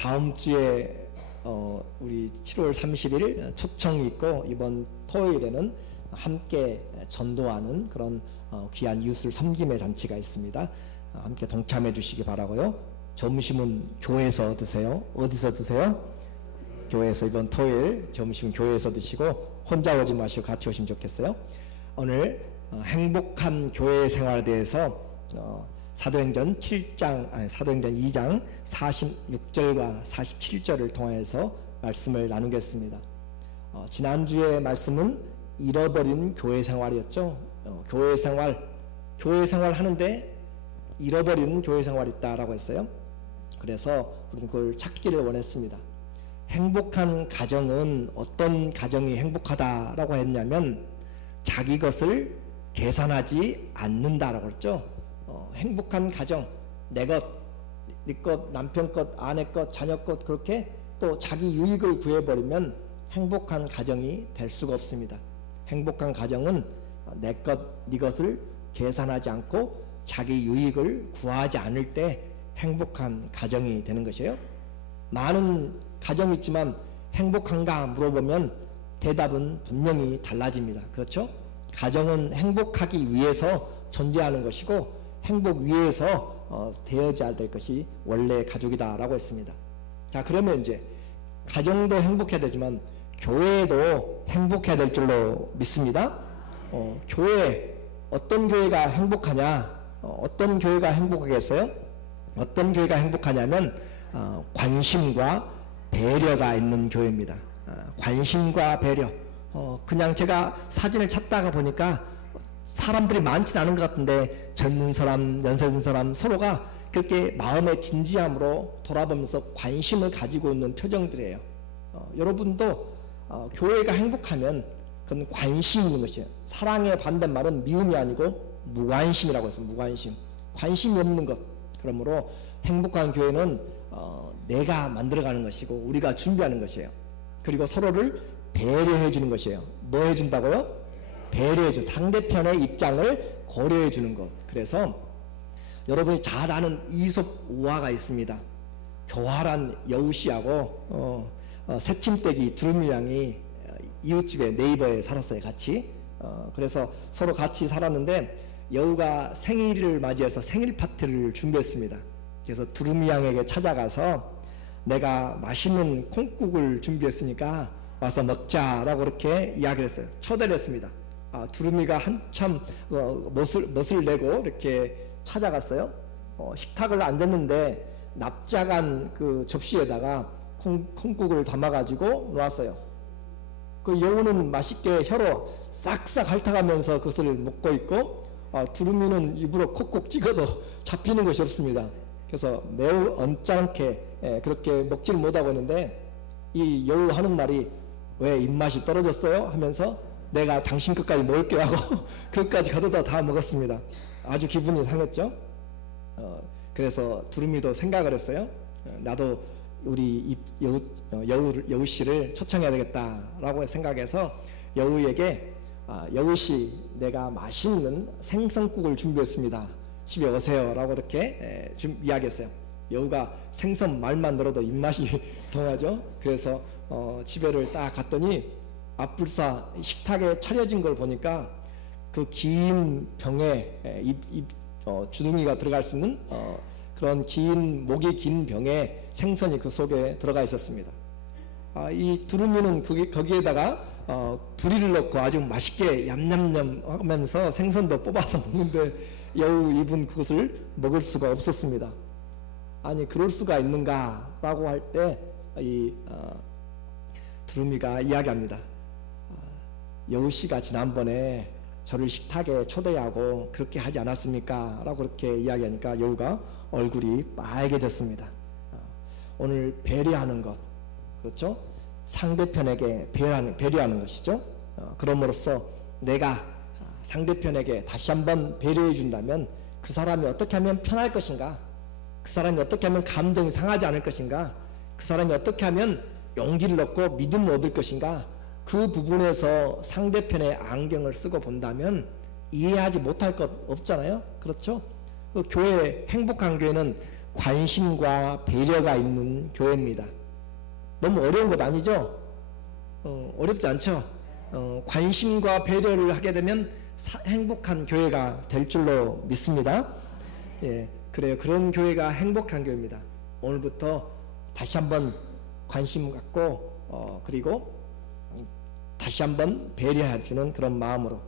다음 주에 우리 7월 30일 초청이 있고 이번 토요일에는 함께 전도하는 그런 귀한 이웃을 섬김의 잔치가 있습니다. 함께 동참해 주시기 바라고요. 점심은 교회에서 드세요. 어디서 드세요? 교회에서. 이번 토요일 점심 교회에서 드시고 혼자 오지 마시고 같이 오시면 좋겠어요. 오늘 행복한 교회 생활에 대해서 사도행전 2장 46절과 47절을 통해서 말씀을 나누겠습니다. 지난주에 말씀은 잃어버린 교회 생활이었죠. 교회 생활 하는데 잃어버린 교회 생활이 있다라고 했어요. 그래서 우리는 그걸 찾기를 원했습니다. 행복한 가정은 어떤 가정이 행복하다라고 했냐면 자기 것을 계산하지 않는다라고 했죠. 행복한 가정, 내 것, 네 것, 남편 것, 아내 것, 자녀 것, 그렇게 또 자기 유익을 구해버리면 행복한 가정이 될 수가 없습니다. 행복한 가정은 내 것, 네 것을 계산하지 않고 자기 유익을 구하지 않을 때 행복한 가정이 되는 것이에요. 많은 가정이 있지만 행복한가 물어보면 대답은 분명히 달라집니다. 그렇죠? 가정은 행복하기 위해서 존재하는 것이고 행복 위해서 되어져야 될 것이 원래 가족이다라고 했습니다. 자, 그러면 이제 가정도 행복해야 되지만 교회도 행복해야 될 줄로 믿습니다. 교회, 어떤 교회가 행복하냐? 어떤 교회가 행복하겠어요? 어떤 교회가 행복하냐면 관심과 배려가 있는 교회입니다. 관심과 배려. 그냥 제가 사진을 찾다가 보니까 사람들이 많지는 않은 것 같은데 젊은 사람, 연세 든 사람 서로가 그렇게 마음의 진지함으로 돌아보면서 관심을 가지고 있는 표정들이에요. 여러분도 교회가 행복하면 그건 관심이 있는 것이에요. 사랑의 반대말은 미움이 아니고 무관심이라고 했어요. 무관심. 관심이 없는 것. 그러므로 행복한 교회는 내가 만들어가는 것이고 우리가 준비하는 것이에요. 그리고 서로를 배려해 주는 것이에요. 뭐 해준다고요? 배려해 주, 상대편의 입장을 고려해 주는 것. 그래서 여러분이 잘 아는 이솝 우화가 있습니다. 교활한 여우씨하고 새침대기 두루미 양이 이웃집에 네이버에 살았어요. 같이. 그래서 서로 같이 살았는데 여우가 생일을 맞이해서 생일 파티를 준비했습니다. 그래서 두루미 양에게 찾아가서 내가 맛있는 콩국을 준비했으니까 와서 먹자라고 그렇게 이야기를 했어요. 초대를 했습니다. 두루미가 한참 멋을 내고 이렇게 찾아갔어요. 식탁을 앉았는데 납작한 그 접시에다가 콩국을 담아가지고 놓았어요. 그 여우는 맛있게 혀로 싹싹 핥아가면서 그것을 먹고 있고 두루미는 입으로 콕콕 찍어도 잡히는 것이 없습니다. 그래서 매우 언짢게 그렇게 먹질 못하고 있는데 이 여우 하는 말이 왜 입맛이 떨어졌어요? 하면서 내가 당신 끝까지 먹을게 하고 그것까지 가져다 다 먹었습니다. 아주 기분이 상했죠. 그래서 두루미도 생각을 했어요. 나도 우리 여우 씨를 초청해야 되겠다라고 생각해서 여우에게 여우씨, 내가 맛있는 생선국을 준비했습니다. 집에 오세요 라고 이렇게 이야기했어요. 여우가 생선 말만 들어도 입맛이 통하죠. 그래서 집에를 딱 갔더니 앞불사 식탁에 차려진 걸 보니까 그 긴 병에 주둥이가 들어갈 수 있는 그런 목이 긴 병에 생선이 그 속에 들어가 있었습니다. 이 두루미는 거기에다가 부리를 넣고 아주 맛있게 얌얌얌 하면서 생선도 뽑아서 먹는데 여우 입은 그것을 먹을 수가 없었습니다. 아니, 그럴 수가 있는가 라고 할 때 이 두루미가 이야기합니다. 여우씨가 지난번에 저를 식탁에 초대하고 그렇게 하지 않았습니까? 라고 그렇게 이야기하니까 여우가 얼굴이 빨개졌습니다. 오늘 배려하는 것, 그렇죠? 상대편에게 배려하는 것이죠. 그럼으로써 내가 상대편에게 다시 한번 배려해 준다면 그 사람이 어떻게 하면 편할 것인가, 그 사람이 어떻게 하면 감정이 상하지 않을 것인가, 그 사람이 어떻게 하면 용기를 얻고 믿음을 얻을 것인가, 그 부분에서 상대편의 안경을 쓰고 본다면 이해하지 못할 것 없잖아요. 그렇죠? 그 행복한 교회는 관심과 배려가 있는 교회입니다. 너무 어려운 것 아니죠? 어렵지 않죠? 관심과 배려를 하게 되면 행복한 교회가 될 줄로 믿습니다. 예, 그래요. 그런 교회가 행복한 교회입니다. 오늘부터 다시 한번 관심 갖고 그리고 다시 한번 배려해 주는 그런 마음으로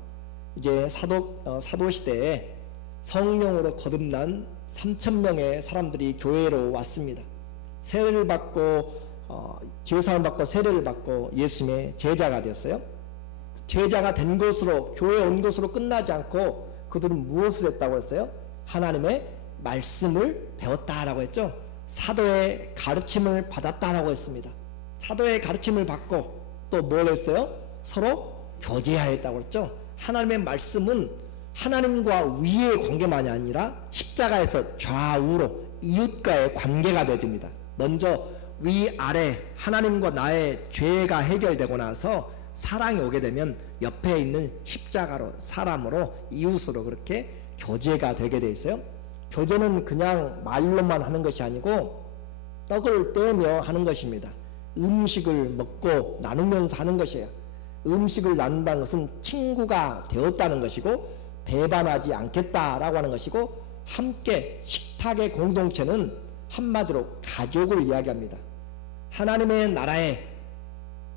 이제 사도 시대에 성령으로 거듭난 3,000명의 사람들이 교회로 왔습니다. 세례를 받고 지혜사함을 받고 세례를 받고 예수님의 제자가 되었어요. 제자가 된 것으로 교회에 온 것으로 끝나지 않고 그들은 무엇을 했다고 했어요? 하나님의 말씀을 배웠다라고 했죠. 사도의 가르침을 받았다라고 했습니다. 사도의 가르침을 받고 또 뭘 했어요? 서로 교제하였다고 했죠. 하나님의 말씀은 하나님과 위의 관계만이 아니라 십자가에서 좌우로 이웃과의 관계가 되집니다. 먼저 위아래 하나님과 나의 죄가 해결되고 나서 사랑이 오게 되면 옆에 있는 십자가로 사람으로 이웃으로 그렇게 교제가 되게 돼 있어요. 교제는 그냥 말로만 하는 것이 아니고 떡을 떼며 하는 것입니다. 음식을 먹고 나누면서 하는 것이에요. 음식을 나눈다는 것은 친구가 되었다는 것이고 배반하지 않겠다라고 하는 것이고 함께 식탁의 공동체는 한마디로 가족을 이야기합니다. 하나님의 나라의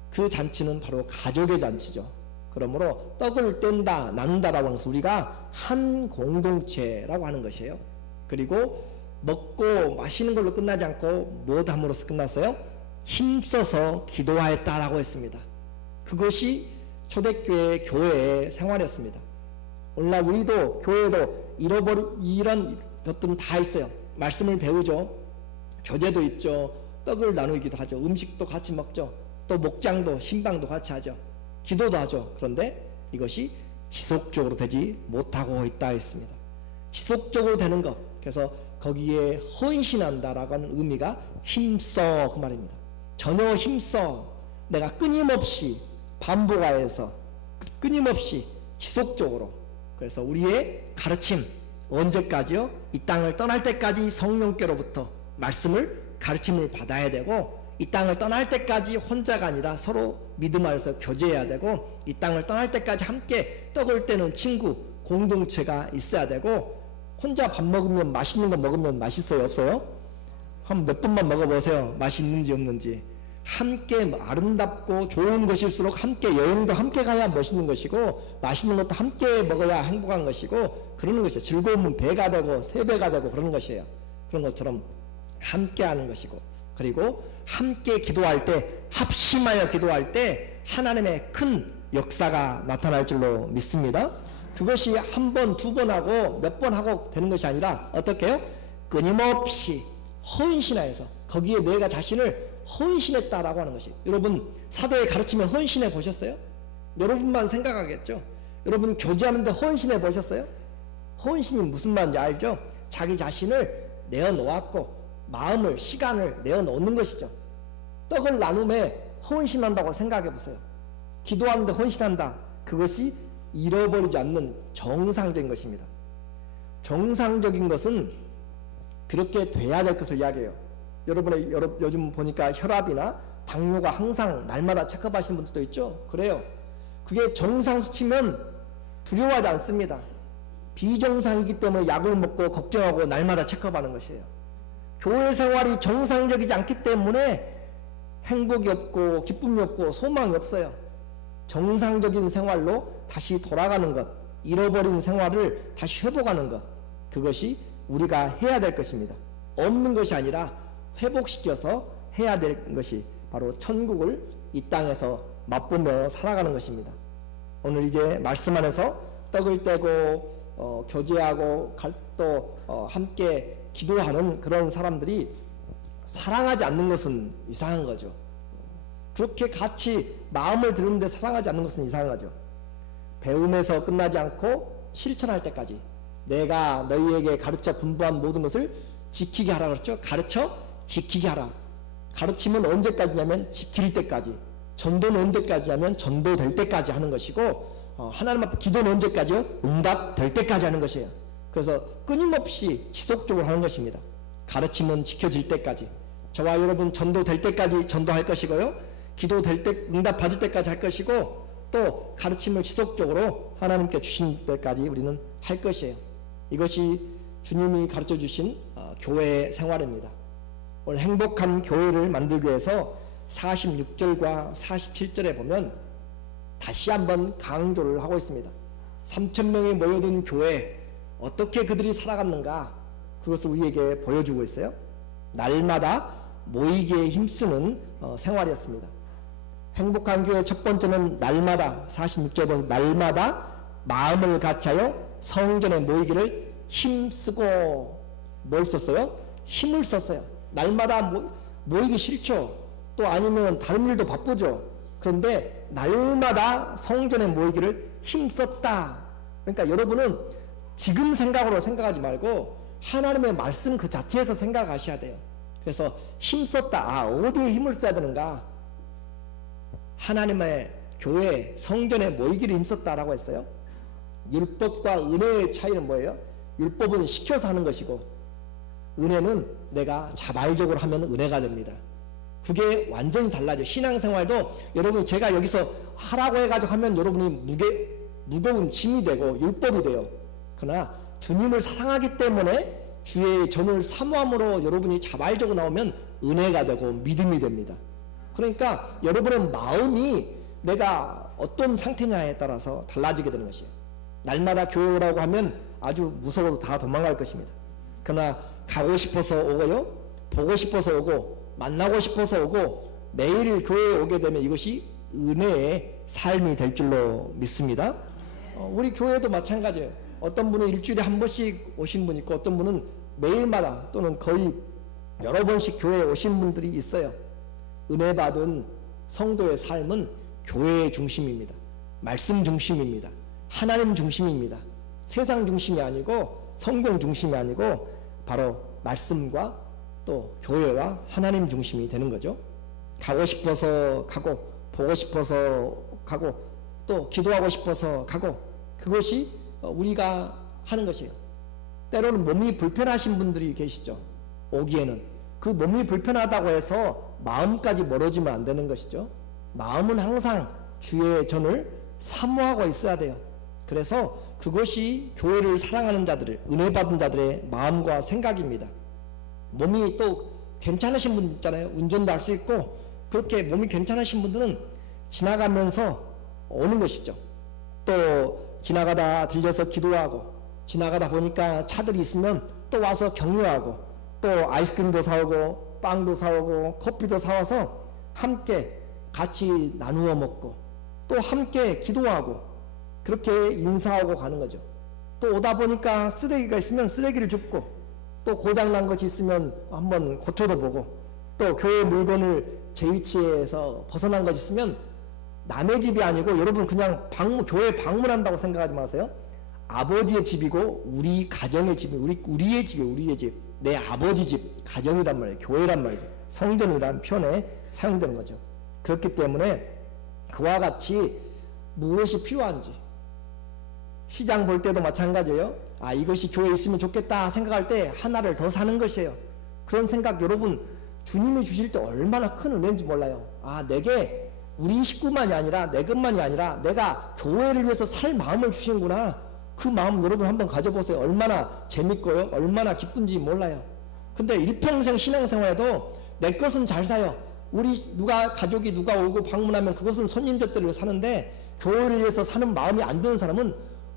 그 잔치는 바로 가족의 잔치죠. 그러므로 떡을 뗀다 나눈다라고 하는 것은 우리가 한 공동체라고 하는 것이에요. 그리고 먹고 마시는 걸로 끝나지 않고 무엇 함으로써 끝났어요? 힘써서 기도하였다라고 했습니다. 그것이 초대교회 교회의 생활이었습니다. 오늘날 우리도 교회도 잃어버린 이런 것들은 다 있어요. 말씀을 배우죠. 교제도 있죠. 떡을 나누기도 하죠. 음식도 같이 먹죠. 또 목장도 신방도 같이 하죠. 기도도 하죠. 그런데 이것이 지속적으로 되지 못하고 있다 했습니다. 지속적으로 되는 것, 그래서 거기에 헌신한다라고 하는 의미가 힘써 그 말입니다. 전혀 힘써 내가 끊임없이 반복하여서 끊임없이 지속적으로, 그래서 우리의 가르침 언제까지요? 이 땅을 떠날 때까지 성령께로부터 말씀을 가르침을 받아야 되고, 이 땅을 떠날 때까지 혼자가 아니라 서로 믿음 안에서 교제해야 되고, 이 땅을 떠날 때까지 함께 떡을 떼는 친구 공동체가 있어야 되고, 혼자 밥 먹으면 맛있는 거 먹으면 맛있어요? 없어요? 한 몇 번만 먹어보세요. 맛있는지 없는지. 함께 아름답고 좋은 것일수록 함께 여행도 함께 가야 멋있는 것이고, 맛있는 것도 함께 먹어야 행복한 것이고, 그러는 것이에요. 즐거움은 배가 되고 세 배가 되고 그러는 것이에요. 그런 것처럼 함께 하는 것이고, 그리고 함께 기도할 때, 합심하여 기도할 때 하나님의 큰 역사가 나타날 줄로 믿습니다. 그것이 한 번, 두 번 하고 몇 번 하고 되는 것이 아니라 어떻게 해요? 끊임없이 헌신하여서 거기에 내가 자신을 헌신했다라고 하는 것이. 여러분 사도의 가르침에 헌신해 보셨어요? 여러분만 생각하겠죠? 여러분 교제하는데 헌신해 보셨어요? 헌신이 무슨 말인지 알죠? 자기 자신을 내어놓았고 마음을, 시간을 내어놓는 것이죠. 떡을 나눔에 헌신한다고 생각해 보세요. 기도하는데 헌신한다. 그것이 잃어버리지 않는 정상적인 것입니다. 정상적인 것은 그렇게 돼야 될 것을 이야기해요. 여러분의 요즘 보니까 혈압이나 당뇨가 항상 날마다 체크하시는 분들도 있죠. 그래요. 그게 정상 수치면 두려워하지 않습니다. 비정상이기 때문에 약을 먹고 걱정하고 날마다 체크하는 것이에요. 교회 생활이 정상적이지 않기 때문에 행복이 없고 기쁨이 없고 소망이 없어요. 정상적인 생활로 다시 돌아가는 것, 잃어버린 생활을 다시 회복하는 것, 그것이 우리가 해야 될 것입니다. 없는 것이 아니라 회복시켜서 해야 될 것이 바로 천국을 이 땅에서 맛보며 살아가는 것입니다. 오늘 이제 말씀 안에서 떡을 떼고 교제하고 또 함께 기도하는 그런 사람들이 사랑하지 않는 것은 이상한 거죠. 그렇게 같이 마음을 드는데 사랑하지 않는 것은 이상한 거죠. 배움에서 끝나지 않고 실천할 때까지 내가 너희에게 가르쳐 분부한 모든 것을 지키게 하라 그랬죠. 가르쳐 지키게 하라. 가르침은 언제까지냐면 지킬 때까지, 전도는 언제까지 하면 전도될 때까지 하는 것이고, 하나님 앞에 기도는 언제까지요? 응답될 때까지 하는 것이에요. 그래서 끊임없이 지속적으로 하는 것입니다. 가르침은 지켜질 때까지, 저와 여러분 전도될 때까지 전도할 것이고요, 기도될 때 응답 받을 때까지 할 것이고, 또 가르침을 지속적으로 하나님께 주신 때까지 우리는 할 것이에요. 이것이 주님이 가르쳐 주신 교회 생활입니다. 오늘 행복한 교회를 만들기 위해서 46절과 47절에 보면 다시 한번 강조를 하고 있습니다. 3,000명이 모여든 교회, 어떻게 그들이 살아갔는가, 그것을 우리에게 보여주고 있어요. 날마다 모이기에 힘쓰는 생활이었습니다. 행복한 교회 첫 번째는 날마다, 46절 보세요. 날마다 마음을 같이하여 성전에 모이기를 힘쓰고, 뭘 썼어요? 힘을 썼어요. 날마다 모이기 싫죠. 또 아니면 다른 일도 바쁘죠. 그런데 날마다 성전에 모이기를 힘썼다. 그러니까 여러분은 지금 생각으로 생각하지 말고 하나님의 말씀 그 자체에서 생각하셔야 돼요. 그래서 힘썼다. 어디에 힘을 써야 되는가? 하나님의 교회 성전에 모이기를 힘썼다라고 했어요. 율법과 은혜의 차이는 뭐예요? 율법은 시켜서 하는 것이고, 은혜는 내가 자발적으로 하면 은혜가 됩니다. 그게 완전히 달라져. 신앙생활도 여러분, 제가 여기서 하라고 해가지고 하면 여러분이 무거운 짐이 되고 율법이 돼요. 그러나 주님을 사랑하기 때문에 주의 전을 사모함으로 여러분이 자발적으로 나오면 은혜가 되고 믿음이 됩니다. 그러니까 여러분의 마음이 내가 어떤 상태냐에 따라서 달라지게 되는 것이에요. 날마다 교회 오라고 하면 아주 무서워서 다 도망갈 것입니다. 그러나 가고 싶어서 오고요, 보고 싶어서 오고, 만나고 싶어서 오고, 매일 교회에 오게 되면 이것이 은혜의 삶이 될 줄로 믿습니다. 우리 교회도 마찬가지예요. 어떤 분은 일주일에 한 번씩 오신 분 있고, 어떤 분은 매일마다 또는 거의 여러 번씩 교회에 오신 분들이 있어요. 은혜 받은 성도의 삶은 교회의 중심입니다. 말씀 중심입니다. 하나님 중심입니다. 세상 중심이 아니고 성경 중심이 아니고 바로 말씀과 또 교회와 하나님 중심이 되는 거죠. 가고 싶어서 가고, 보고 싶어서 가고, 또 기도하고 싶어서 가고, 그것이 우리가 하는 것이에요. 때로는 몸이 불편하신 분들이 계시죠. 오기에는 그 몸이 불편하다고 해서 마음까지 멀어지면 안 되는 것이죠. 마음은 항상 주의 전을 사모하고 있어야 돼요. 그래서 그것이 교회를 사랑하는 자들을, 은혜 받은 자들의 마음과 생각입니다. 몸이 또 괜찮으신 분 있잖아요. 운전도 할 수 있고, 그렇게 몸이 괜찮으신 분들은 지나가면서 오는 것이죠. 또 지나가다 들려서 기도하고, 지나가다 보니까 차들이 있으면 또 와서 격려하고, 또 아이스크림도 사오고 빵도 사오고 커피도 사와서 함께 같이 나누어 먹고, 또 함께 기도하고, 그렇게 인사하고 가는 거죠. 또 오다 보니까 쓰레기가 있으면 쓰레기를 줍고, 또 고장난 것이 있으면 한번 고쳐도 보고, 또 교회 물건을 제 위치에서 벗어난 것이 있으면 남의 집이 아니고, 여러분 그냥 교회 방문한다고 생각하지 마세요. 아버지의 집이고 우리 가정의 집이, 우리의 집이에요. 우리의 집, 내 아버지 집, 가정이란 말이에요. 교회란 말이죠. 성전이란 표현에 사용되는 거죠. 그렇기 때문에 그와 같이 무엇이 필요한지, 시장 볼 때도 마찬가지예요. 이것이 교회에 있으면 좋겠다 생각할 때 하나를 더 사는 것이에요. 그런 생각 여러분 주님이 주실 때 얼마나 큰 은혜인지 몰라요. 내게 우리 식구만이 아니라 내 것만이 아니라 내가 교회를 위해서 살 마음을 주시는구나. 그 마음 여러분 한번 가져보세요. 얼마나 재밌고요, 얼마나 기쁜지 몰라요. 근데 일평생 신앙생활에도 내 것은 잘 사요. 우리 가족이 누가 오고 방문하면 그것은 손님 젖대로 사는데, 교회를 위해서 사는 마음이 안 드는 사람은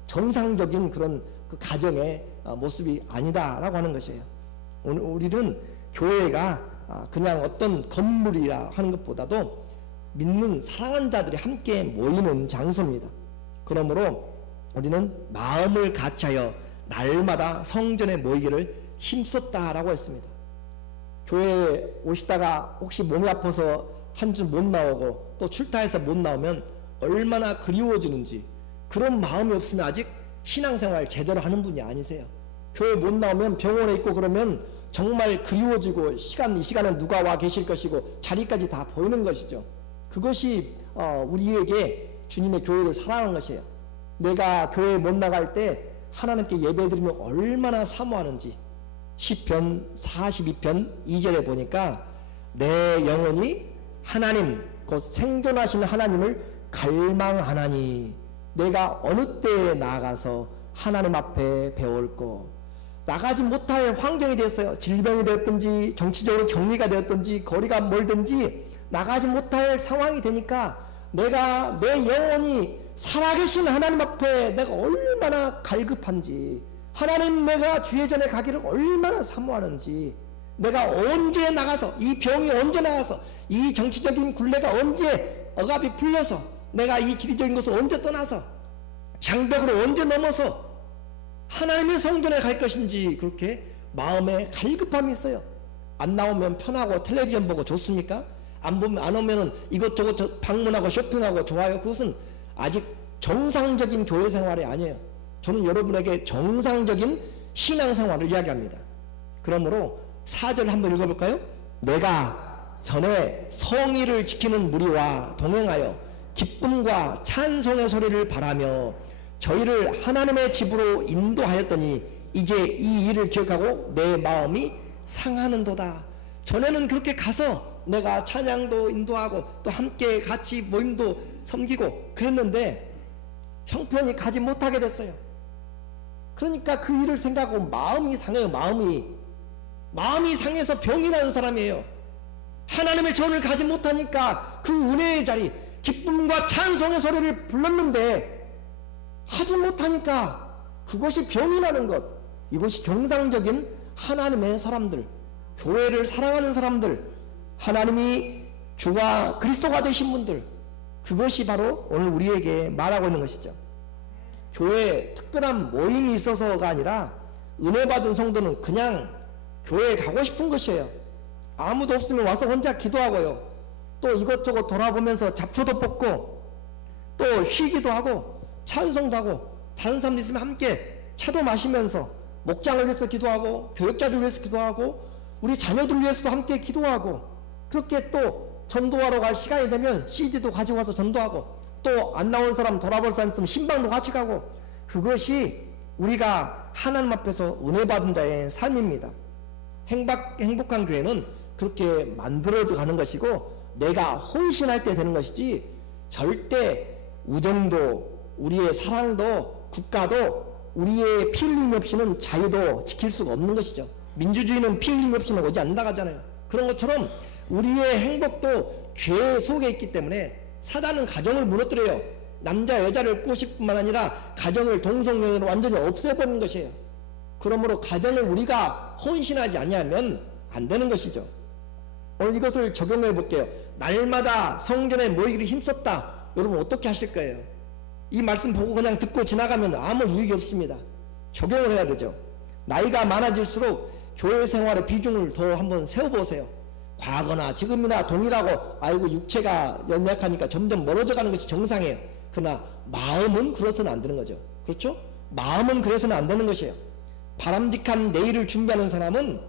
정상적인 그런 그 가정의 모습이 아니다라고 하는 것이에요. 오늘 우리는 교회가 그냥 어떤 건물이라 하는 것보다도 믿는 사랑하는 자들이 함께 모이는 장소입니다. 그러므로 우리는 마음을 같이하여 날마다 성전에 모이기를 힘썼다라고 했습니다. 교회에 오시다가 혹시 몸이 아파서 한 주 못 나오고 또 출타해서 못 나오면 얼마나 그리워지는지, 그런 마음이 없으면 아직 신앙생활 제대로 하는 분이 아니세요. 교회 못 나오면 병원에 있고 그러면 정말 그리워지고, 이 시간에 누가 와 계실 것이고 자리까지 다 보이는 것이죠. 그것이 우리에게 주님의 교회를 사랑하는 것이에요. 내가 교회에 못 나갈 때 하나님께 예배드리면 얼마나 사모하는지, 시편 42편 2절에 보니까 내 영혼이 하나님 곧 생존하신 하나님을 갈망하나니 내가 어느 때에 나아가서 하나님 앞에 배울고. 나가지 못할 환경이 되었어요. 질병이 되었든지 정치적으로 격리가 되었든지 거리가 멀든지 나가지 못할 상황이 되니까 내가 내 영혼이 살아계신 하나님 앞에 내가 얼마나 갈급한지, 하나님 내가 주의 전에 가기를 얼마나 사모하는지, 내가 언제 나가서, 이 병이 언제 나가서, 이 정치적인 굴레가 언제 억압이 풀려서, 내가 이 지리적인 것을 언제 떠나서 장벽으로 언제 넘어서 하나님의 성전에 갈 것인지 그렇게 마음에 갈급함이 있어요. 안 나오면 편하고 텔레비전 보고 좋습니까? 안 오면은 이것저것 방문하고 쇼핑하고 좋아요. 그것은 아직 정상적인 교회 생활이 아니에요. 저는 여러분에게 정상적인 신앙생활을 이야기합니다. 그러므로 4절 한번 읽어볼까요? 내가 전에 성의를 지키는 무리와 동행하여 기쁨과 찬송의 소리를 바라며 저희를 하나님의 집으로 인도하였더니 이제 이 일을 기억하고 내 마음이 상하는도다. 전에는 그렇게 가서 내가 찬양도 인도하고 또 함께 같이 모임도 섬기고 그랬는데 형편이 가지 못하게 됐어요. 그러니까 그 일을 생각하고 마음이 상해요. 마음이 상해서 병이 나는 사람이에요. 하나님의 전을 가지 못하니까 그 은혜의 자리, 기쁨과 찬송의 소리를 불렀는데 하지 못하니까 그것이 병이 나는 것. 이것이 정상적인 하나님의 사람들, 교회를 사랑하는 사람들, 하나님이 주와 그리스도가 되신 분들, 그것이 바로 오늘 우리에게 말하고 있는 것이죠. 교회에 특별한 모임이 있어서가 아니라 은혜 받은 성도는 그냥 교회에 가고 싶은 것이에요. 아무도 없으면 와서 혼자 기도하고요. 또 이것저것 돌아보면서 잡초도 뽑고 또 쉬기도 하고 찬송도 하고 다른 사람들 있으면 함께 차도 마시면서 목장을 위해서 기도하고 교육자들 위해서 기도하고 우리 자녀들 위해서도 함께 기도하고 그렇게 또 전도하러 갈 시간이 되면 CD도 가지고 와서 전도하고 또 안 나온 사람 돌아볼 사람 있으면 신방도 같이 가고 그것이 우리가 하나님 앞에서 은혜 받은 자의 삶입니다. 행복한 교회는 그렇게 만들어져 가는 것이고 내가 헌신할 때 되는 것이지 절대 우정도 우리의 사랑도 국가도 우리의 피 흘림 없이는 자유도 지킬 수가 없는 것이죠. 민주주의는 피 흘림 없이는 오지 않는다잖아요. 그런 것처럼 우리의 행복도 죄 속에 있기 때문에 사단은 가정을 무너뜨려요. 남자 여자를 꼬실 뿐만 아니라 가정을 동성연애로 완전히 없애버리는 것이에요. 그러므로 가정을 우리가 헌신하지 아니하면 안 되는 것이죠. 오늘 이것을 적용해 볼게요. 날마다 성전에 모이기를 힘썼다. 여러분 어떻게 하실 거예요? 이 말씀 보고 그냥 듣고 지나가면 아무 유익이 없습니다. 적용을 해야 되죠. 나이가 많아질수록 교회 생활의 비중을 더 한번 세워보세요. 과거나 지금이나 동일하고 아이고 육체가 연약하니까 점점 멀어져 가는 것이 정상이에요. 그러나 마음은 그래서는 안 되는 거죠. 그렇죠? 마음은 그래서는 안 되는 것이에요. 바람직한 내일을 준비하는 사람은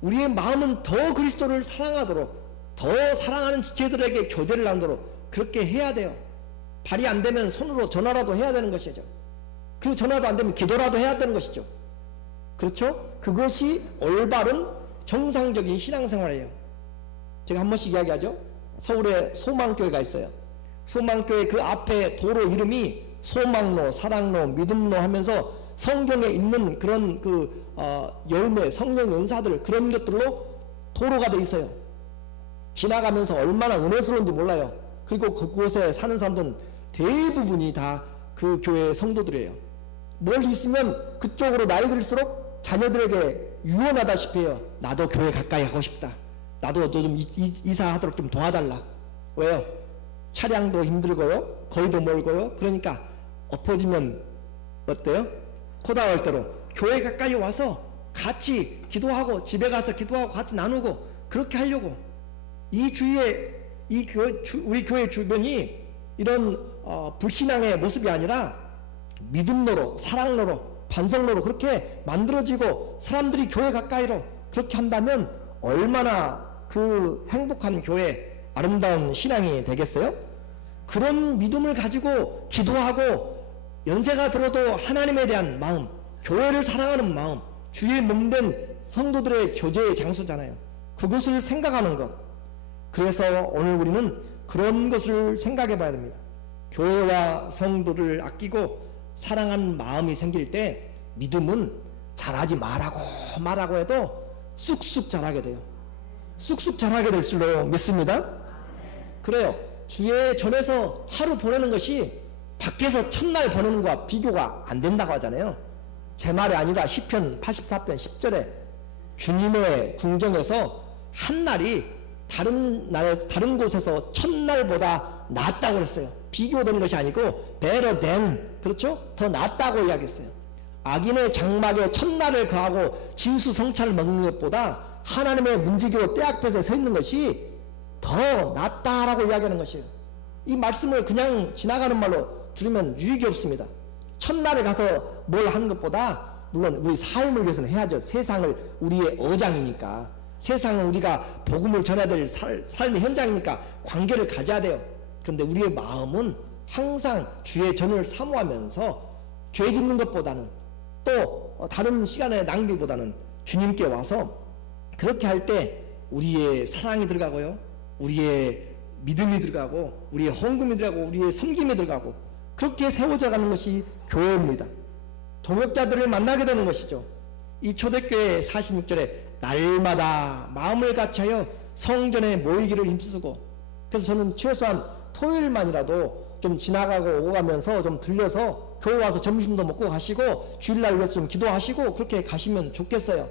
우리의 마음은 더 그리스도를 사랑하도록 더 사랑하는 지체들에게 교제를 나누도록 그렇게 해야 돼요. 발이 안 되면 손으로 전화라도 해야 되는 것이죠. 그 전화도 안 되면 기도라도 해야 되는 것이죠. 그렇죠? 그것이 올바른 정상적인 신앙생활이에요. 제가 한 번씩 이야기하죠. 서울에 소망교회가 있어요. 소망교회 그 앞에 도로 이름이 소망로, 사랑로, 믿음로 하면서 성경에 있는 그런 열매, 성령의 은사들 그런 것들로 도로가 돼 있어요. 지나가면서 얼마나 은혜스러운지 몰라요. 그리고 그곳에 사는 사람들은 대부분이 다 그 교회의 성도들이에요. 뭘 있으면 그쪽으로 나이 들수록 자녀들에게 유언하다시피 해요. 나도 교회 가까이 하고 싶다. 나도 좀 이사하도록 좀 도와달라. 왜요? 차량도 힘들고요. 거리도 멀고요. 그러니까 엎어지면 어때요? 코다할 대로 교회 가까이 와서 같이 기도하고 집에 가서 기도하고 같이 나누고 그렇게 하려고. 이 주위에 우리 교회 주변이 이런 불신앙의 모습이 아니라 믿음로로 사랑로로 반성로로 그렇게 만들어지고 사람들이 교회 가까이로 그렇게 한다면 얼마나 그 행복한 교회 아름다운 신앙이 되겠어요? 그런 믿음을 가지고 기도하고 연세가 들어도 하나님에 대한 마음, 교회를 사랑하는 마음, 주의 몸된 성도들의 교제의 장소잖아요. 그것을 생각하는 것. 그래서 오늘 우리는 그런 것을 생각해 봐야 됩니다. 교회와 성도를 아끼고 사랑하는 마음이 생길 때 믿음은 잘하지 말라고 해도 쑥쑥 자라게 돼요. 쑥쑥 자라게 될 줄로 믿습니다. 그래요. 주의 전에서 하루 보내는 것이 밖에서 첫날 보내는 것과 비교가 안 된다고 하잖아요. 제 말이 아니라 시편 84편 10절에 주님의 궁정에서 한 날이 다른 곳에서 첫날보다 낫다고 그랬어요. 비교되는 것이 아니고 better than, 그렇죠? 더 낫다고 이야기했어요. 악인의 장막에 첫날을 거하고 진수성찬을 먹는 것보다 하나님의 문지기로 때 앞에서 서 있는 것이 더 낫다라고 이야기하는 것이에요. 이 말씀을 그냥 지나가는 말로 들으면 유익이 없습니다. 첫날에 가서 뭘 하는 것보다 물론 우리 삶을 위해서는 해야죠. 세상을 우리의 어장이니까, 세상은 우리가 복음을 전해야 될 삶의 현장이니까 관계를 가져야 돼요. 그런데 우리의 마음은 항상 주의 전을 사모하면서 죄 짓는 것보다는 또 다른 시간의 낭비보다는 주님께 와서 그렇게 할 때 우리의 사랑이 들어가고요, 우리의 믿음이 들어가고, 우리의 헌금이 들어가고, 우리의 섬김이 들어가고, 그렇게 세워져 가는 것이 교회입니다. 동역자들을 만나게 되는 것이죠. 이 초대교회 46절에 날마다 마음을 같이하여 성전에 모이기를 힘쓰고, 그래서 저는 최소한 토요일만이라도 좀 지나가고 오고 가면서 좀 들려서 교회 와서 점심도 먹고 가시고 주일날 위해서 좀 기도하시고 그렇게 가시면 좋겠어요.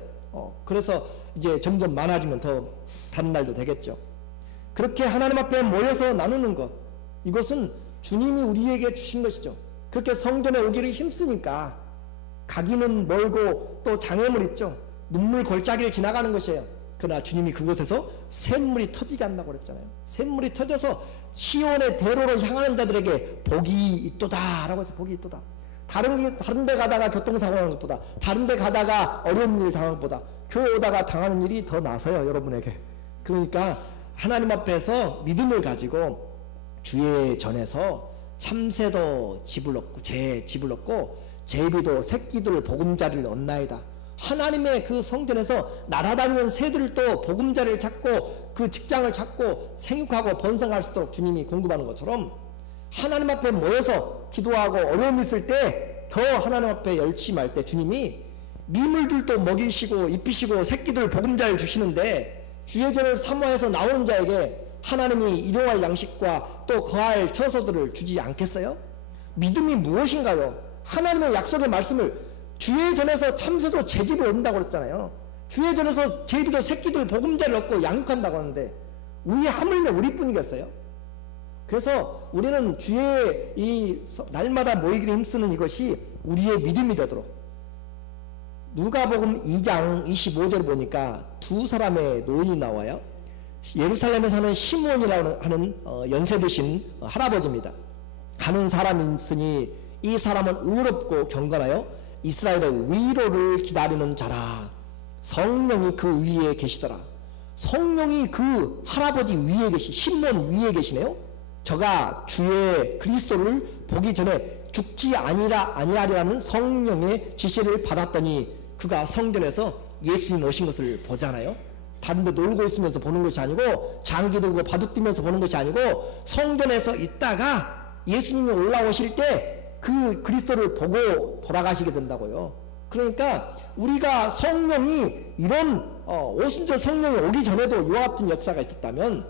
그래서 이제 점점 많아지면 더 다른 날도 되겠죠. 그렇게 하나님 앞에 모여서 나누는 것, 이것은 주님이 우리에게 주신 것이죠. 그렇게 성전에 오기를 힘쓰니까 가기는 멀고 또 장애물 있죠. 눈물 골짜기를 지나가는 것이에요. 그러나 주님이 그곳에서 샘물이 터지게 한다고 그랬잖아요. 샘물이 터져서 시온의 대로로 향하는 자들에게 복이 있도다 라고 해서 복이 있도다. 다른 데 가다가 교통사고 나는 것보다, 다른 데 가다가 어려운 일 당하는 것보다 교회 오다가 당하는 일이 더 나서요, 여러분에게. 그러니까 하나님 앞에서 믿음을 가지고 주의 전에서 참새도 집을 얻고 제 집을 얻고 제비도 새끼들 보금자리를 얻나이다. 하나님의 그 성전에서 날아다니는 새들도 보금자리를 찾고 그 직장을 찾고 생육하고 번성할 수 있도록 주님이 공급하는 것처럼 하나님 앞에 모여서 기도하고 어려움이 있을 때 더 하나님 앞에 열심할 때 주님이 미물들도 먹이시고 입히시고 새끼들 보금자리를 주시는데 주의 전을 사모해서 나오는 자에게 하나님이 일용할 양식과 또 거할 처소들을 주지 않겠어요? 믿음이 무엇인가요? 하나님의 약속의 말씀을 주의 전에서 참새도 제 집을 얻는다고 그랬잖아요. 주의 전에서 제비도 새끼들 보금자리를 얻고 양육한다고 하는데 우리 하물며 우리뿐이겠어요? 그래서 우리는 주의 이 날마다 모이기를 힘쓰는 이것이 우리의 믿음이 되도록, 누가복음 2장 25절 보니까 두 사람의 노인이 나와요. 예루살렘에 사는 시몬이라고 하는 연세 드신 할아버지입니다. 하는 사람이 있으니 이 사람은 의롭고 경건하여 이스라엘의 위로를 기다리는 자라. 성령이 그 위에 계시더라. 성령이 그 할아버지 위에 시몬 위에 계시네요. 저가 주의 그리스도를 보기 전에 죽지 아니하리라는 성령의 지시를 받았더니 그가 성전에서 예수님 오신 것을 보잖아요. 다른 데 놀고 있으면서 보는 것이 아니고, 장기 들고 바둑 뛰면서 보는 것이 아니고, 성전에서 있다가 예수님이 올라오실 때 그 그리스도를 보고 돌아가시게 된다고요. 그러니까 우리가 성령이 이런 오순절 성령이 오기 전에도 이와 같은 역사가 있었다면,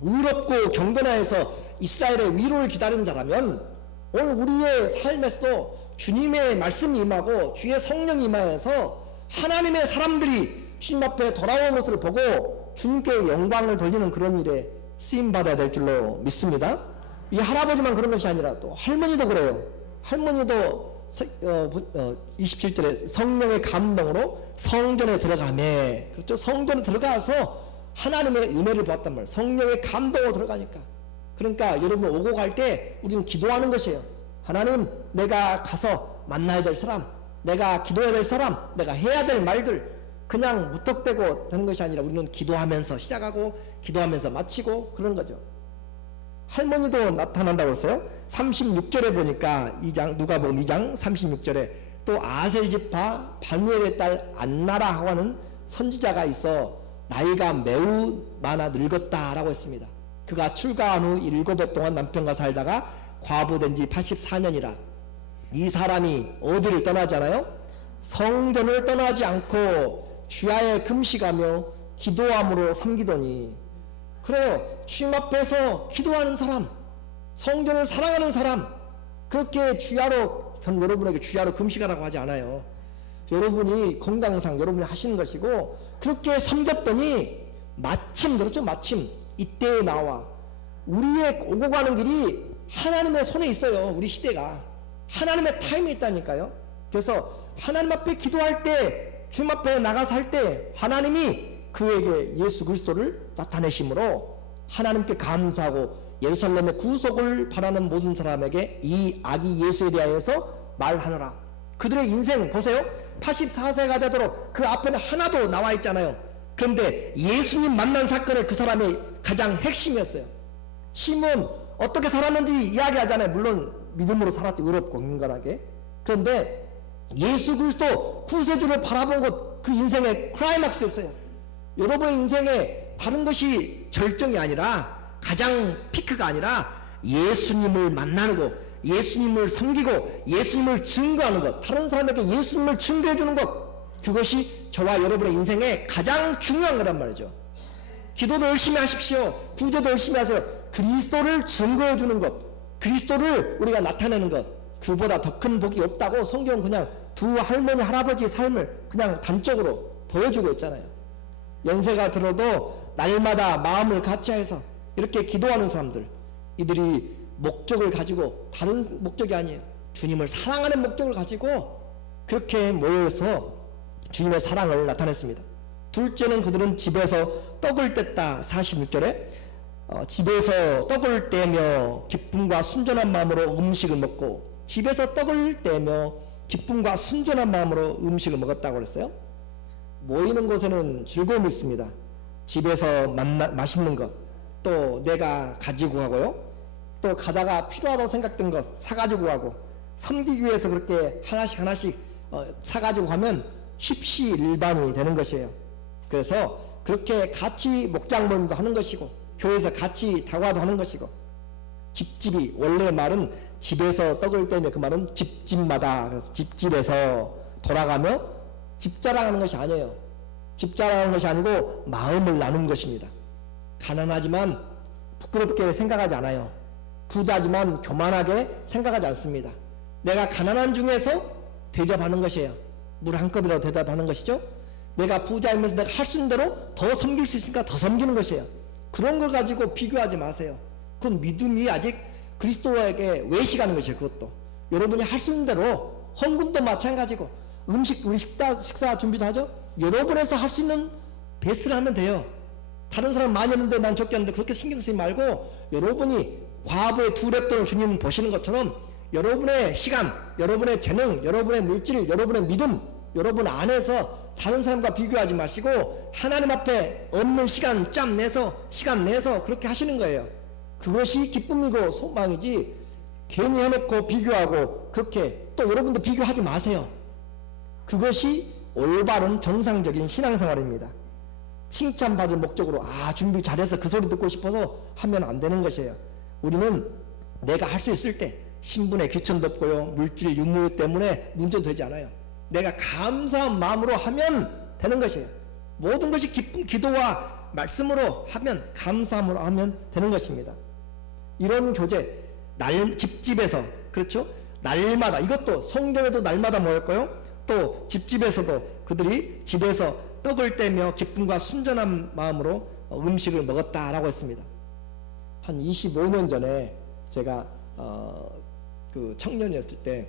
의롭고 경건하여서 이스라엘의 위로를 기다리는 자라면 오늘 우리의 삶에서도 주님의 말씀이 임하고 주의 성령이 임하여서 하나님의 사람들이 주님 앞에 돌아온 것을 보고 주님께 영광을 돌리는 그런 일에 쓰임받아야 될 줄로 믿습니다. 이 할아버지만 그런 것이 아니라 또 할머니도 그래요. 할머니도 27절에 성령의 감동으로 성전에 들어가매, 그렇죠? 성전에 들어가서 하나님의 은혜를 보았단 말이에요. 성령의 감동으로 들어가니까. 그러니까 여러분 오고 갈 때 우리는 기도하는 것이에요. 하나님, 내가 가서 만나야 될 사람, 내가 기도해야 될 사람, 내가 해야 될 말들, 그냥 무턱대고 되는 것이 아니라 우리는 기도하면서 시작하고 기도하면서 마치고 그런 거죠. 할머니도 나타난다고 했어요. 36절에 보니까 누가복음 2장 36절에 또 아셀 지파 발무엘의 딸 안나라하고 하는 선지자가 있어 나이가 매우 많아 늙었다라고 했습니다. 그가 출가한 후 7해 동안 남편과 살다가 과부된 지 84년이라. 이 사람이 어디를 떠나잖아요? 성전을 떠나지 않고 주야에 금식하며 기도함으로 섬기더니. 그래요. 주님 앞에서 기도하는 사람, 성전을 사랑하는 사람, 그렇게 주야로, 전 여러분에게 주야로 금식하라고 하지 않아요. 여러분이 건강상 여러분이 하시는 것이고, 그렇게 섬겼더니 마침, 그렇죠, 마침 이때에 나와. 우리의 오고 가는 길이 하나님의 손에 있어요. 우리 시대가 하나님의 타임이 있다니까요. 그래서 하나님 앞에 기도할 때, 주님 앞에 나가서 할 때 하나님이 그에게 예수 그리스도를 나타내심으로 하나님께 감사하고 예루살렘의 구속을 바라는 모든 사람에게 이 아기 예수에 대하여서 말하노라. 그들의 인생 보세요. 84세가 되도록 그 앞에는 하나도 나와 있잖아요. 그런데 예수님 만난 사건이 그 사람의 가장 핵심이었어요. 시몬 어떻게 살았는지 이야기하잖아요. 물론 믿음으로 살았지, 의롭고 경건하게. 그런데 예수 그리스도 구세주를 바라본 것, 그 인생의 클라이막스였어요. 여러분의 인생에 다른 것이 절정이 아니라, 가장 피크가 아니라 예수님을 만나는 것, 예수님을 섬기고 예수님을 증거하는 것, 다른 사람에게 예수님을 증거해 주는 것, 그것이 저와 여러분의 인생에 가장 중요한 거란 말이죠. 기도도 열심히 하십시오. 구제도 열심히 하세요. 그리스도를 증거해 주는 것, 그리스도를 우리가 나타내는 것, 그보다 더 큰 복이 없다고 성경은 그냥 두 할머니 할아버지의 삶을 그냥 단적으로 보여주고 있잖아요. 연세가 들어도 날마다 마음을 같이해서 이렇게 기도하는 사람들, 이들이 목적을 가지고, 다른 목적이 아니에요. 주님을 사랑하는 목적을 가지고 그렇게 모여서 주님의 사랑을 나타냈습니다. 둘째는 그들은 집에서 떡을 뗐다. 46절에 집에서 떡을 떼며 기쁨과 순전한 마음으로 음식을 먹고, 집에서 떡을 떼며 기쁨과 순전한 마음으로 음식을 먹었다고 그랬어요. 모이는 곳에는 즐거움이 있습니다. 집에서 맛있는 것, 또 내가 가지고 가고요, 또 가다가 필요하다고 생각된 것 사가지고 가고, 섬기기 위해서 그렇게 하나씩 사가지고 가면 십시일반이 되는 것이에요. 그래서 그렇게 같이 목장 모임도 하는 것이고, 교회에서 같이 다과도 하는 것이고, 집집이, 원래 말은 집에서 떡을 떼며, 그 말은 집집마다, 그래서 집집에서 돌아가며 집 자랑하는 것이 아니에요. 집 자랑하는 것이 아니고 마음을 나눈 것입니다. 가난하지만 부끄럽게 생각하지 않아요. 부자지만 교만하게 생각하지 않습니다. 내가 가난한 중에서 대접하는 것이에요. 물 한 컵이라도 대접하는 것이죠. 내가 부자이면서 내가 할 수 있는 대로 더 섬길 수 있으니까 더 섬기는 것이에요. 그런 걸 가지고 비교하지 마세요. 그건 믿음이 아직 그리스도에게 외식하는 것이에요. 그것도 여러분이 할 수 있는 대로, 헌금도 마찬가지고, 음식, 우리 식사 준비도 하죠. 여러분에서 할 수 있는 베스트를 하면 돼요. 다른 사람 많이 했는데 난 적게 했는데 그렇게 신경 쓰지 말고, 여러분이 과부의 두 랩돈을 주님 보시는 것처럼 여러분의 시간, 여러분의 재능, 여러분의 물질, 여러분의 믿음, 여러분 안에서 다른 사람과 비교하지 마시고 하나님 앞에 없는 시간 내서 그렇게 하시는 거예요. 그것이 기쁨이고 소망이지, 괜히 해놓고 비교하고 그렇게 또 여러분도 비교하지 마세요. 그것이 올바른 정상적인 신앙생활입니다. 칭찬받을 목적으로 준비 잘해서 그 소리 듣고 싶어서 하면 안 되는 것이에요. 우리는 내가 할 수 있을 때, 신분의 귀천도 없고요, 물질 윤리 때문에 문제도 되지 않아요. 내가 감사한 마음으로 하면 되는 것이에요. 모든 것이 기쁨, 기도와 말씀으로 하면, 감사함으로 하면 되는 것입니다. 이런 교제, 집집에서, 그렇죠? 날마다, 이것도 성경에도 날마다 모였고요, 또 집집에서도 그들이 집에서 떡을 떼며 기쁨과 순전한 마음으로 음식을 먹었다라고 했습니다. 한 25년 전에 제가 그 청년이었을 때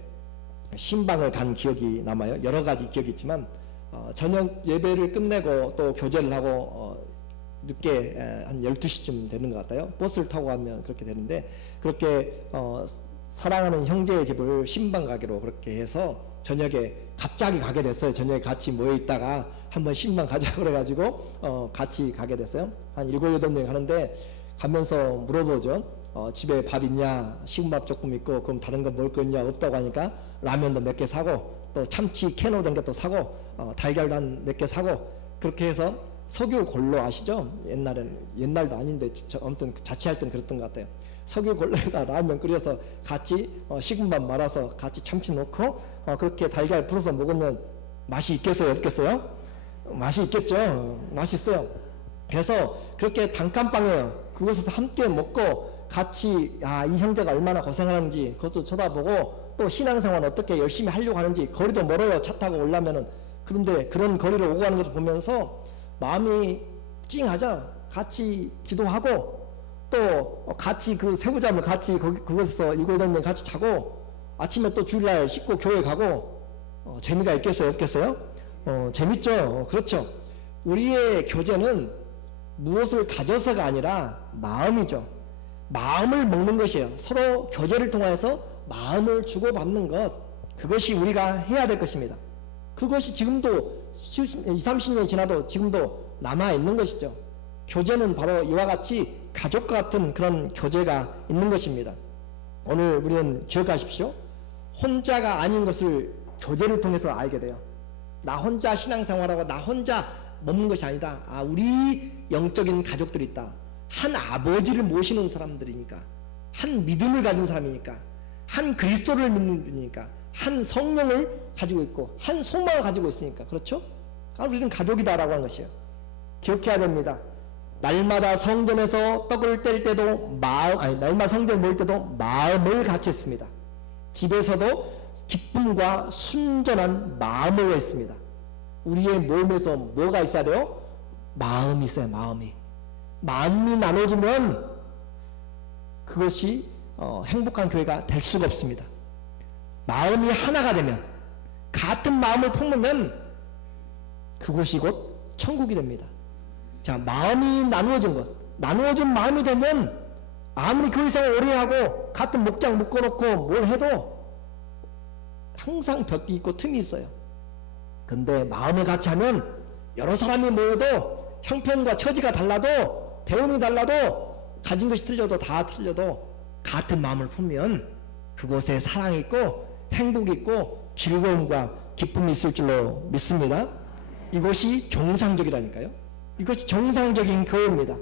신방을 간 기억이 남아요. 여러 가지 기억이 있지만 저녁 예배를 끝내고 또 교제를 하고 늦게 한 12시쯤 되는 것 같아요. 버스를 타고 가면 그렇게 되는데, 그렇게 사랑하는 형제의 집을 신방 가기로 그렇게 해서 저녁에 갑자기 가게 됐어요. 저녁에 같이 모여 있다가 한번 신방 가자고 그래가지고 같이 가게 됐어요. 한 7, 8명 가는데 가면서 물어보죠. 집에 밥 있냐? 식은밥 조금 있고, 그럼 다른 거 먹을 거 있냐? 없다고 하니까 라면도 몇 개 사고 또 참치 캐노 된 것도 사고 달걀도 한 몇 개 사고 그렇게 해서 석유 골로 아시죠? 옛날도 아닌데 아무튼 자취할 땐 그랬던 것 같아요. 석유 골로에다 라면 끓여서 같이 식은밥 말아서 같이 참치 넣고 그렇게 달걀 풀어서 먹으면 맛이 있겠어요? 없겠어요? 맛이 있겠죠. 맛있어요. 그래서 그렇게 단칸방이에요. 그것을 함께 먹고 같이 이 형제가 얼마나 고생하는지 그것도 쳐다보고 또 신앙생활 어떻게 열심히 하려고 하는지 거리도 멀어요. 차 타고 오려면은. 그런데 그런 거리를 오고 가는 것을 보면서 마음이 찡하죠. 같이 기도하고 또 같이 그 새우잠을 같이 그곳에서 7-8명 같이 자고 아침에 또 주일날 씻고 교회 가고 재미가 있겠어요? 없겠어요? 재밌죠. 그렇죠. 우리의 교제는 무엇을 가져서가 아니라 마음이죠. 마음을 먹는 것이에요. 서로 교제를 통해서 마음을 주고받는 것, 그것이 우리가 해야 될 것입니다. 그것이 지금도 20-30년이 지나도 지금도 남아있는 것이죠. 교제는 바로 이와 같이 가족과 같은 그런 교제가 있는 것입니다. 오늘 우리는 기억하십시오. 혼자가 아닌 것을 교제를 통해서 알게 돼요. 나 혼자 신앙생활하고 나 혼자 먹는 것이 아니다. 우리 영적인 가족들이 있다. 한 아버지를 모시는 사람들이니까, 한 믿음을 가진 사람이니까, 한 그리스도를 믿는 분이니까, 한 성령을 가지고 있고 한 소망을 가지고 있으니까. 그렇죠? 우리는 가족이다라고 하는 것이에요. 기억해야 됩니다. 날마다 성전에서 떡을 뗄 때도 날마다 성전을 모일 때도 마음을 같이 했습니다. 집에서도 기쁨과 순전한 마음을 했습니다. 우리의 몸에서 뭐가 있어야 돼요? 마음이 있어요. 마음이 나눠지면 그것이 행복한 교회가 될 수가 없습니다. 마음이 하나가 되면, 같은 마음을 품으면 그곳이 곧 천국이 됩니다. 자, 마음이 나누어진 것, 나누어진 마음이 되면 아무리 교회생활 오래 하고 같은 목장 묶어놓고 뭘 해도 항상 벽이 있고 틈이 있어요. 근데 마음을 같이 하면 여러 사람이 모여도 형편과 처지가 달라도 배움이 달라도 가진 것이 틀려도 다 틀려도 같은 마음을 품으면 그곳에 사랑이 있고 행복이 있고 즐거움과 기쁨이 있을 줄로 믿습니다. 이것이 정상적이라니까요. 이것이 정상적인 교회입니다.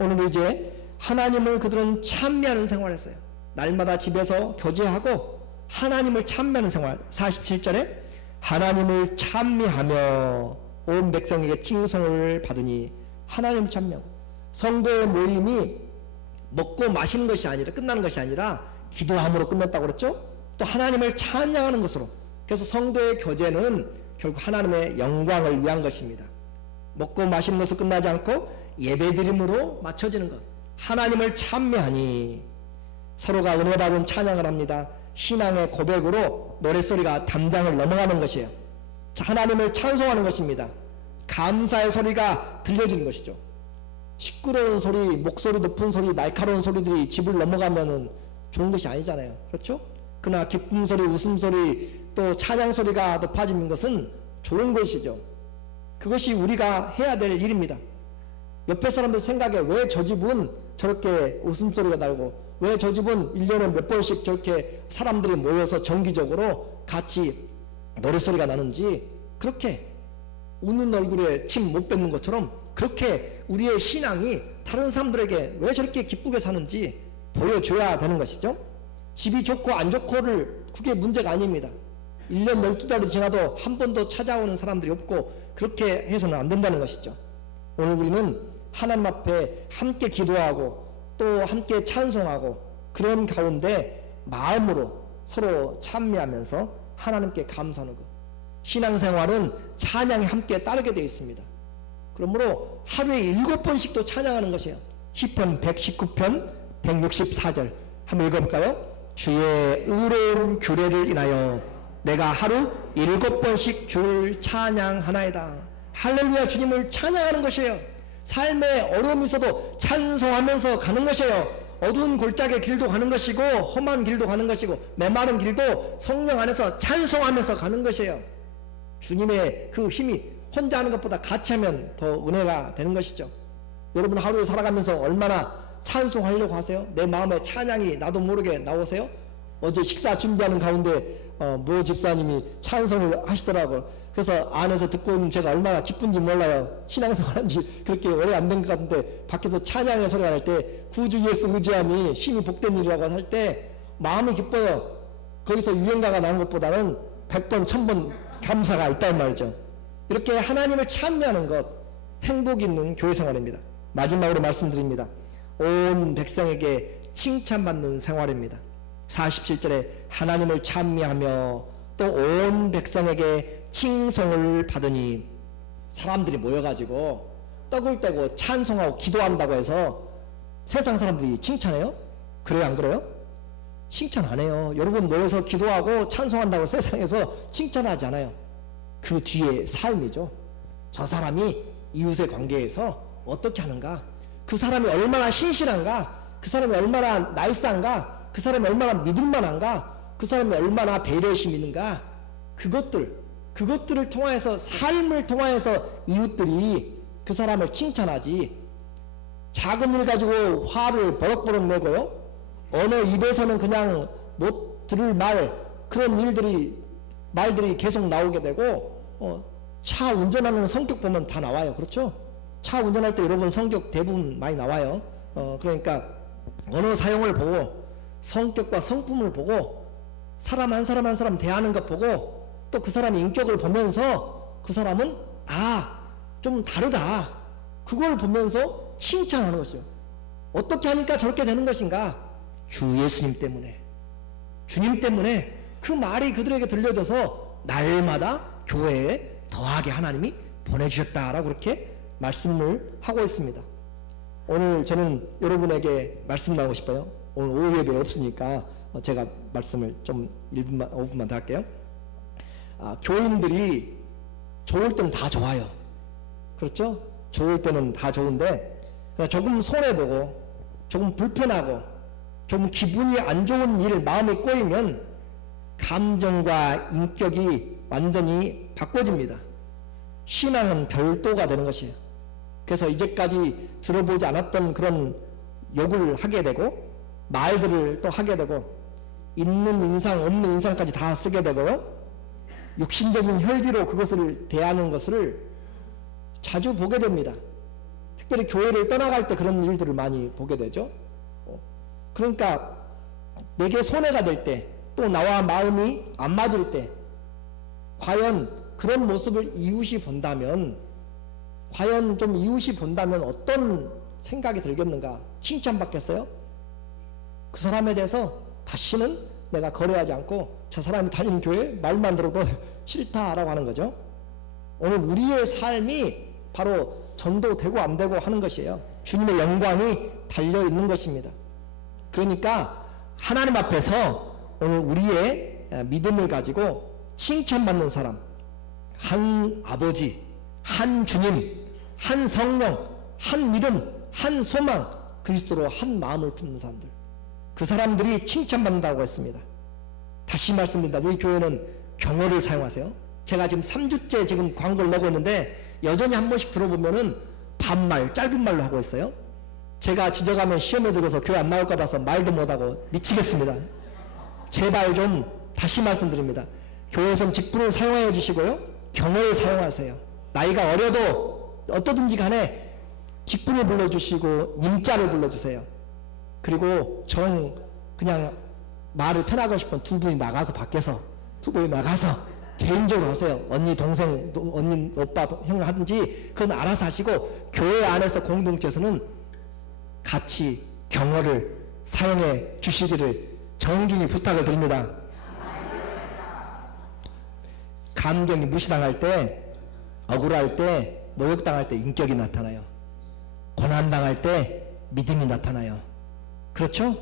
오늘 이제 하나님을 그들은 찬미하는 생활을 했어요. 날마다 집에서 교제하고 하나님을 찬미하는 생활. 47절에 하나님을 찬미하며 온 백성에게 칭송을 받으니 하나님을 찬미하고, 성도의 모임이 먹고 마시는 것이 아니라 끝나는 것이 아니라 기도함으로 끝났다고 그랬죠. 또 하나님을 찬양하는 것으로. 그래서 성도의 교제는 결국 하나님의 영광을 위한 것입니다. 먹고 마시는 것으로 끝나지 않고 예배드림으로 맞춰지는 것. 하나님을 찬미하니 서로가 은혜 받은 찬양을 합니다. 신앙의 고백으로 노랫소리가 담장을 넘어가는 것이에요. 하나님을 찬송하는 것입니다. 감사의 소리가 들려지는 것이죠. 시끄러운 소리, 목소리 높은 소리, 날카로운 소리들이 집을 넘어가면은 좋은 것이 아니잖아요. 그렇죠? 그러나 기쁨 소리, 웃음 소리, 또 찬양 소리가 높아지는 것은 좋은 것이죠. 그것이 우리가 해야 될 일입니다. 옆에 사람들 생각에 왜 저 집은 저렇게 웃음소리가 나고 왜 저 집은 1년에 몇 번씩 저렇게 사람들이 모여서 정기적으로 같이 노랫소리가 나는지, 그렇게 웃는 얼굴에 침 못 뱉는 것처럼 그렇게 우리의 신앙이 다른 사람들에게 왜 저렇게 기쁘게 사는지 보여줘야 되는 것이죠. 집이 좋고 안 좋고를 그게 문제가 아닙니다. 1년 12달이 지나도 한 번도 찾아오는 사람들이 없고 그렇게 해서는 안 된다는 것이죠. 오늘 우리는 하나님 앞에 함께 기도하고 또 함께 찬송하고 그런 가운데 마음으로 서로 찬미하면서 하나님께 감사하는 것. 신앙생활은 찬양이 함께 따르게 되어 있습니다. 그러므로 하루에 7번씩도 찬양하는 것이에요. 시편 119편 164절 한번 읽어볼까요? 주의 의로운 규례를 인하여 내가 하루 7번씩 주를 찬양하나이다. 할렐루야, 주님을 찬양하는 것이에요. 삶에 어려움이 있어도 찬송하면서 가는 것이에요. 어두운 골짜기의 길도 가는 것이고 험한 길도 가는 것이고 메마른 길도 성령 안에서 찬송하면서 가는 것이에요. 주님의 그 힘이 혼자 하는 것보다 같이 하면 더 은혜가 되는 것이죠. 여러분 하루에 살아가면서 얼마나 찬송하려고 하세요? 내 마음에 찬양이 나도 모르게 나오세요? 어제 식사 준비하는 가운데 모 집사님이 찬송을 하시더라고요. 그래서 안에서 듣고 있는 제가 얼마나 기쁜지 몰라요. 신앙생활한 지 그렇게 오래 안 된 것 같은데 밖에서 찬양의 소리가 날 때 구주 예수 의지함이 힘이 복된 일이라고 할 때 마음이 기뻐요. 거기서 유행가가 나온 것보다는 100번 1000번 감사가 있단 말이죠. 이렇게 하나님을 찬미하는 것 행복 있는 교회 생활입니다. 마지막으로 말씀드립니다. 온 백성에게 칭찬받는 생활입니다. 47절에 하나님을 찬미하며 또 온 백성에게 칭송을 받으니, 사람들이 모여가지고 떡을 떼고 찬송하고 기도한다고 해서 세상 사람들이 칭찬해요? 그래요 안 그래요? 칭찬 안 해요. 여러분 모여서 기도하고 찬송한다고 세상에서 칭찬하지 않아요. 그 뒤에 삶이죠. 저 사람이 이웃의 관계에서 어떻게 하는가, 그 사람이 얼마나 신실한가, 그 사람이 얼마나 나이스한가, 그 사람이 얼마나 믿을만한가, 그 사람이 얼마나 배려심이 있는가, 그것들을 통하여서, 삶을 통하여서 이웃들이 그 사람을 칭찬하지, 작은 일 가지고 화를 버럭버럭 내고요, 어느 입에서는 그냥 못 들을 그런 말들이 계속 나오게 되고, 차 운전하는 성격 보면 다 나와요. 그렇죠? 차 운전할 때 여러분 성격 대부분 많이 나와요. 그러니까 언어 사용을 보고 성격과 성품을 보고 사람 한 사람 한 사람 대하는 것 보고 또 그 사람의 인격을 보면서 그 사람은 좀 다르다, 그걸 보면서 칭찬하는 것이죠. 어떻게 하니까 저렇게 되는 것인가? 주 예수님 때문에, 주님 때문에 그 말이 그들에게 들려져서 날마다 교회에 더하게 하나님이 보내주셨다라고 그렇게 말씀을 하고 있습니다. 오늘 저는 여러분에게 말씀 나누고 싶어요. 오늘 오후 예배 없으니까 제가 말씀을 좀 1분만 5분만 더 할게요. 교인들이 좋을 때는 다 좋아요. 그렇죠? 좋을 때는 다 좋은데 조금 손해보고 조금 불편하고 조금 기분이 안 좋은 일 마음에 꼬이면 감정과 인격이 완전히 바꿔집니다. 신앙은 별도가 되는 것이에요. 그래서 이제까지 들어보지 않았던 그런 욕을 하게 되고 말들을 또 하게 되고 있는 인상 없는 인상까지 다 쓰게 되고요, 육신적인 혈기로 그것을 대하는 것을 자주 보게 됩니다. 특별히 교회를 떠나갈 때 그런 일들을 많이 보게 되죠. 그러니까 내게 손해가 될 때, 또 나와 마음이 안 맞을 때 과연 그런 모습을 이웃이 본다면, 어떤 생각이 들겠는가? 칭찬받겠어요? 그 사람에 대해서 다시는 내가 거래하지 않고 저 사람이 다니는 교회 말만 들어도 싫다라고 하는 거죠. 오늘 우리의 삶이 바로 전도되고 안 되고 하는 것이에요. 주님의 영광이 달려있는 것입니다. 그러니까 하나님 앞에서 오늘 우리의 믿음을 가지고 칭찬받는 사람, 한 아버지, 한 주님, 한 성령, 한 믿음, 한 소망, 그리스도로 한 마음을 품는 사람들, 그 사람들이 칭찬받는다고 했습니다. 다시 말씀드립니다. 우리 교회는 경어를 사용하세요. 제가 지금 3주째 지금 광고를 내고 있는데 여전히 한 번씩 들어보면은 반말, 짧은 말로 하고 있어요. 제가 지적하면 시험에 들어서 교회 안 나올까 봐서 말도 못하고 미치겠습니다. 제발 좀 다시 말씀드립니다. 교회에서는 직분을 사용해 주시고요, 경어를 사용하세요. 나이가 어려도 어떠든지 간에 직분을 불러주시고 님자를 불러주세요. 그리고 그냥 말을 편하고 싶으면 두 분이 나가서 밖에서 개인적으로 하세요. 언니, 동생, 언니, 오빠, 형 하든지 그건 알아서 하시고 교회 안에서 공동체에서는 같이 경어를 사용해 주시기를 정중히 부탁을 드립니다. 감정이 무시당할 때, 억울할 때, 모욕당할 때 인격이 나타나요. 고난당할 때 믿음이 나타나요. 그렇죠?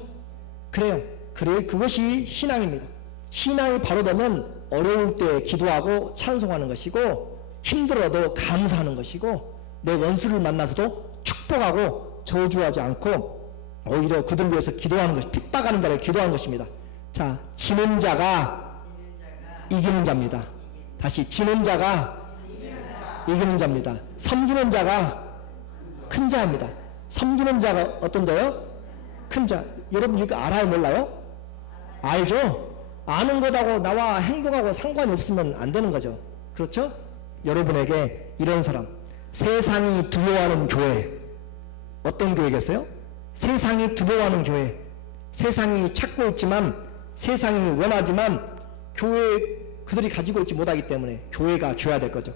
그래요. 그것이 신앙입니다. 신앙이 바로 되면 어려울 때 기도하고 찬송하는 것이고, 힘들어도 감사하는 것이고, 내 원수를 만나서도 축복하고 저주하지 않고 오히려 그들 위해서 기도하는 것, 핍박하는 자를 기도하는 것입니다. 자, 지는 자가 이기는 자입니다. 다시, 지는 자가 이기는 자입니다. 섬기는 자가 큰 자입니다. 섬기는 자가 어떤 자요? 큰 자. 여러분 이거 알아요, 몰라요? 알죠? 아는 것하고 나와 행동하고 상관이 없으면 안 되는 거죠. 그렇죠? 여러분에게 이런 사람, 세상이 두려워하는 교회, 어떤 교회겠어요? 세상이 두려워하는 교회, 세상이 찾고 있지만, 세상이 원하지만 교회 그들이 가지고 있지 못하기 때문에 교회가 줘야 될 거죠.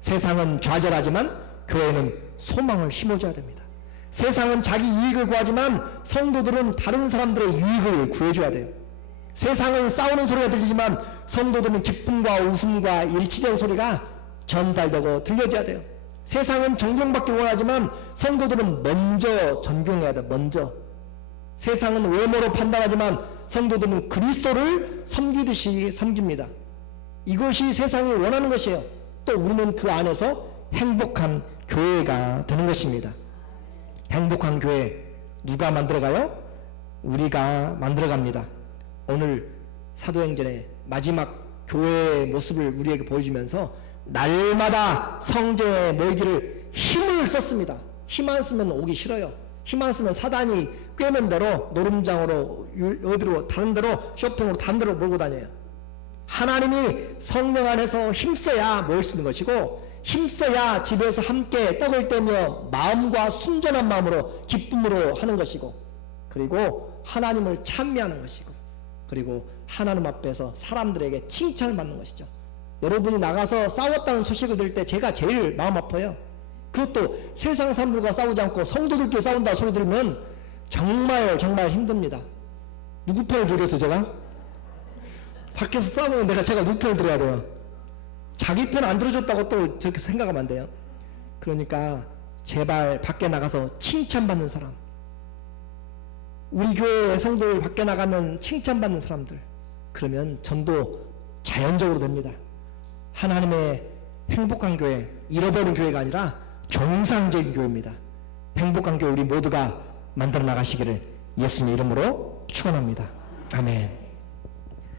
세상은 좌절하지만 교회는 소망을 심어줘야 됩니다. 세상은 자기 이익을 구하지만 성도들은 다른 사람들의 유익을 구해줘야 돼요. 세상은 싸우는 소리가 들리지만 성도들은 기쁨과 웃음과 일치된 소리가 전달되고 들려져야 돼요. 세상은 존경받기 원하지만 성도들은 먼저 존경해야 돼요. 먼저. 세상은 외모로 판단하지만 성도들은 그리스도를 섬기듯이 섬깁니다. 이것이 세상이 원하는 것이에요. 또 우리는 그 안에서 행복한 교회가 되는 것입니다. 행복한 교회 누가 만들어가요? 우리가 만들어갑니다. 오늘 사도행전의 마지막 교회의 모습을 우리에게 보여주면서 날마다 성전에 모이기를 힘을 썼습니다. 힘 안 쓰면 오기 싫어요. 힘 안 쓰면 사단이 꿰는 대로 노름장으로 어디로 다른 데로 쇼핑으로 다른 데로 몰고 다녀요. 하나님이 성령 안에서 힘써야 모일 수 있는 것이고, 힘써야 집에서 함께 떡을 떼며 마음과 순전한 마음으로 기쁨으로 하는 것이고, 그리고 하나님을 찬미하는 것이고, 그리고 하나님 앞에서 사람들에게 칭찬을 받는 것이죠. 여러분이 나가서 싸웠다는 소식을 들을 때 제가 제일 마음 아파요. 그것도 세상 사람들과 싸우지 않고 성도들끼리 싸운다 소리 들으면 정말 힘듭니다. 누구 편을 들겠어요? 제가? 밖에서 싸우면 제가 누구 편을 들어야 돼요? 자기 편 안 들어줬다고 또 저렇게 생각하면 안 돼요. 그러니까 제발 밖에 나가서 칭찬받는 사람, 우리 교회 성도들 밖에 나가면 칭찬받는 사람들, 그러면 전도 자연적으로 됩니다. 하나님의 행복한 교회, 잃어버린 교회가 아니라 정상적인 교회입니다. 행복한 교회 우리 모두가 만들어 나가시기를 예수님 이름으로 축원합니다. 아멘.